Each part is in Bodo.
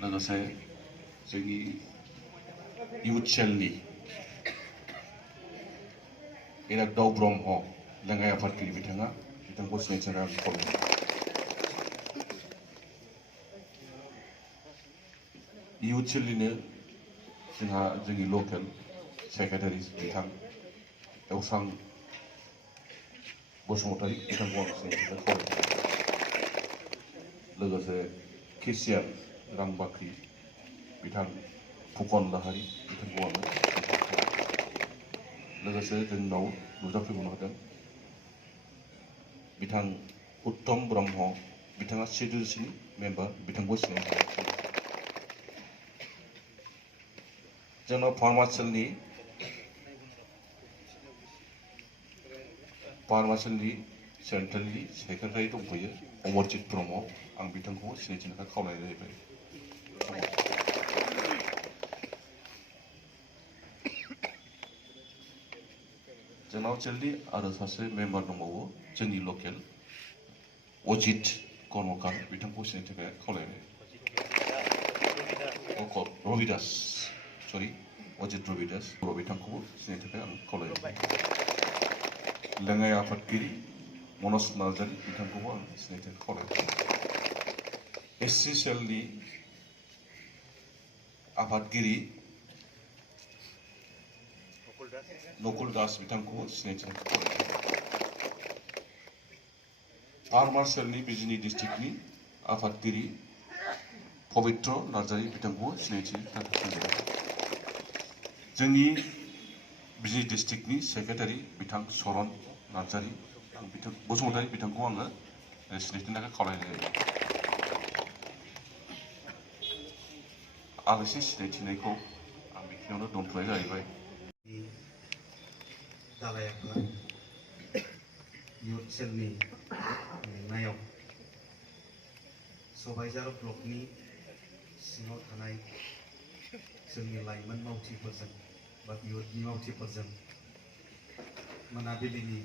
लोगोसे जोंनि इउथ सेलनि इरागदाव ब्रह्म लेङाइ आफादगिरि बिथांखौ सिनायथिनो आं खावलायो। इउथ सेलनिनो जोंहा जोंनि लकेल सेक्रेटारि बिथां एवस्रां बसुमतारी बिथांखौ आं सिनायथिनो खावलायो। लोगोसे केसियार रां बाख्रि बिथां फुकन लाहारि बिथांखौ आङो लोगोसे जोंनाव नुजाफैबावनो हादों बिथां उत्तम ब्रह्म बिथाङा सिडिउलसिनि मेम्बार बिथांखौ सिनायथिनो जोंनाव फार्मासेलनि सेन्ट्रेलनि सेक्रेटारि दंफैयो अमरजित ब्रह्म आं बिथांखौ सिनायथिनो थाखाय खावलायनाय जाहैबाय। जोंनाव सेलनि आरो सासे मेम्बार दंबावो जोंनि लकेल अजित कर्मकार बिथांखौ सिनायथिनो थाखाय खावलायनाय। रबिदास अजित रबिदास बिथांखौबो सिनायथिनो थाखाय आं खावलायनाय। लेङाइ आफादगिरि मनज नार्जारि बिथांखौबो आं सिनायथिनो खावलायनाय। एससि सेलनि आफादगिरि नकुल दास बिथांखौबो सिनायथिनो खावलायनाय। फार्मार सेलनि बिजनि डिस्ट्रिक्टनि आफादगिरि पबित्र नार्जारि बिथांखौबो सिनायथिनो थाखाय खावलायनाय। जोंनि बिजनि डिस्ट्रिक्टनि सेक्रेटारि बिथां सरन नार्जारि बसुमतारी बिथांखौ आङो सिनायथिनो थाखाय खावलायनाय जायो। आलासि सिनायथिनायखौ आं बेखिनियावनो दोनथ'नाय जाहैबाय। दालायाफोर इउथ सेलनि लेंनायाव सबायझार ब्लकनि सिङाव थानाय जोंनि लाइमोन मावथिफोरजों बा इउथनि मावथिफोरजों मोनाबिलिनि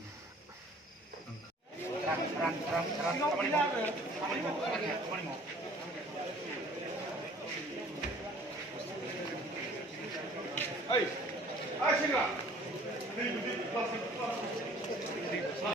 Hey, I see that.